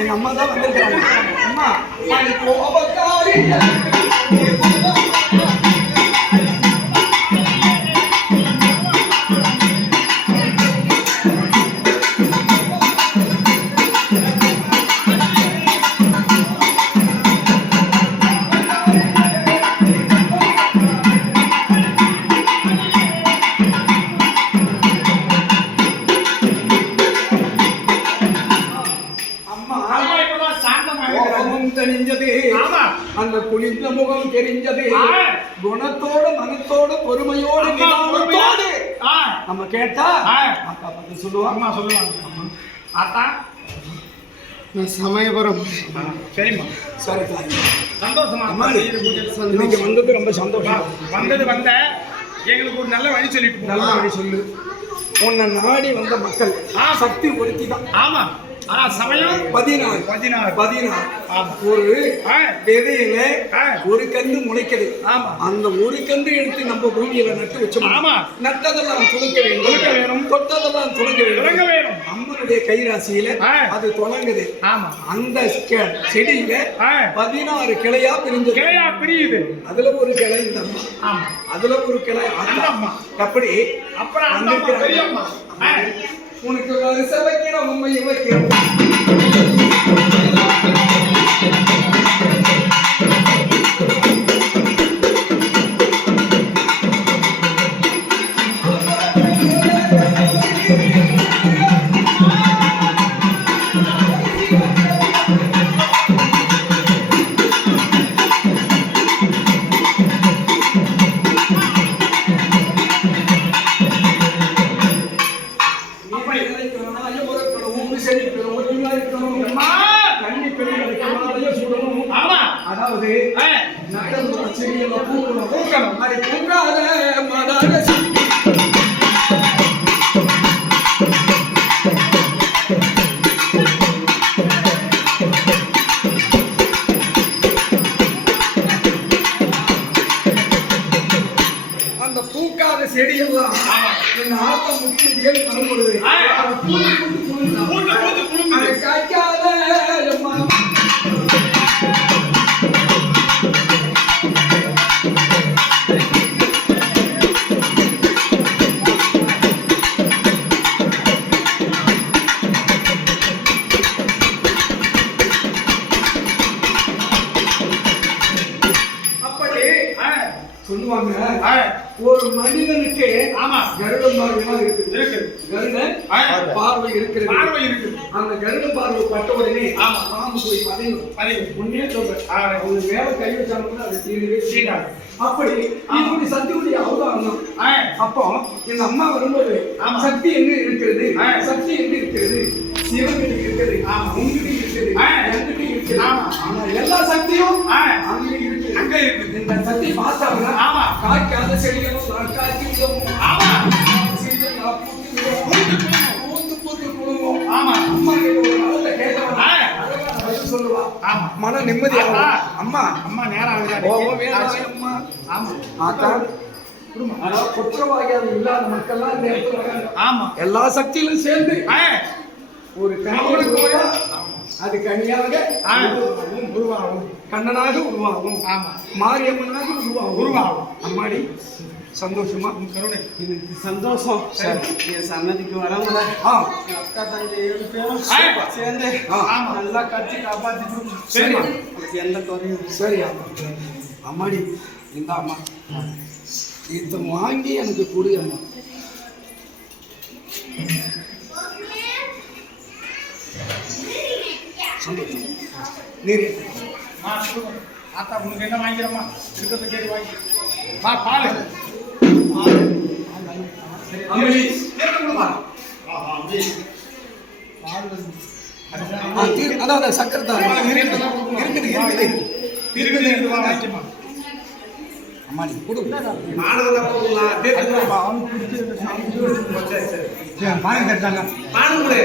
எங்க அம்மா தான் வந்திருக்காங்க. அம்மா கோபக்காரி தெரிஞ்சது, அந்த குளிர்ந்த முகம் தெரிஞ்சது, குணத்தோட மனத்தோட பொறுமையோடு நிதானத்தோடு நம்ம கேட்டா அக்கா பத்தி சொல்லுவாங்க. சொல்லுவாங்க ஆத்தா சமயபுரம். சரிம்மா, சரி சந்தோஷமா இன்னைக்கு வந்தது ரொம்ப சந்தோஷம். வந்த எங்களுக்கு ஒரு நல்ல வழி சொல்லிட்டு நல்ல வழி சொல்லு. உன்னை நாடி வந்த மக்கள் சக்தி ஒருத்தி தான். ஆமா, ஆனா சமயம் 16 ஒரு விதையில ஒரு கன்று முளைக்குது. ஆமா, அந்த ஒரு கன்று எடுத்து நம்ம பூமியில நட்டு வச்சோம். ஆமா, நட்டதெல்லாம் துளங்க வேண்டும், தொட்டதெல்லாம் துளங்க வேண்டும். அம்மனுடைய கைராசியில அது தொடங்குது. ஆமா, அந்த செடியில 16 கிளையா பிரியுது. அதுல ஒரு கிளை இந்த அம்மா. ஆமா, அதுல ஒரு கிளை அம்மா. அப்படி அப்புறம் உனக்கு வருஷ வைக்கிறோம், உண்மையை வைக்கிறோம். அதாவது அந்த பூக்காத செடியெல்லாம் ஆட்டம் முக்கிய வரும்பொழுது காய்க்காத சொல்லுவாங்க. ஒரு மனிதனுக்கு கருட பார்வை இருக்கு. கருட பார்வை இருக்கிறது. அந்த கருட பார்வை பட்ட உடனே பாம்பு போய் பதையும். முன்னே சொல்றேன், அவங்க மேல கை வச்சாங்க அது தீர்வு. அப்படி இப்படி சக்தியுடைய அவதாரம். அப்போ எங்க அம்மா வரும்போது சக்தி எங்க இருக்கிறது, சக்தி எங்க இருக்கிறது, சிவன் இருக்கிறது, உங்களுக்கு இருக்குது, எங்கிட்ட இருக்குது. ஆனா எல்லா சக்தியும் அங்க இருக்குது. இந்த சக்தி பார்த்தாங்க. காய்க்காத செடிகளும் காய்ச்சி விடுவோம். சொல்லுவா மன நிம்மதி. அம்மா அம்மா நேரம் குற்றவாளியாக இல்லாத மக்கள்லாம் இந்த இடத்துல எல்லா சக்தியிலும் சேர்ந்து ஒரு அது கனியாக உருவாகும், கண்ணனாக உருவாகும், மாரியம்மனாக உருவாகும். அம்மாடி சந்தோஷமா கருணை எனக்கு சந்தோஷம். என் சன்னதிக்கு வரவங்க அக்கா தங்கை 7 பேரும் சேர்ந்து நல்லா கட்சி காப்பாற்றிட்டு. சரி, எந்த குறையும். சரி அம்மாடி இந்த அம்மா இதை வாங்கி எனக்கு கொடு அம்மா. சந்தோஷம். நீர் ஆத்தா உனக்கு என்ன வாங்கிக்கிறோமா? இருக்கிறத கேட்டு வாங்கி பால் அதான் சக்கரை தான் இருக்குது. அம்மாடி கொடு. பானம் கட்டாங்க. பானம் கொடு.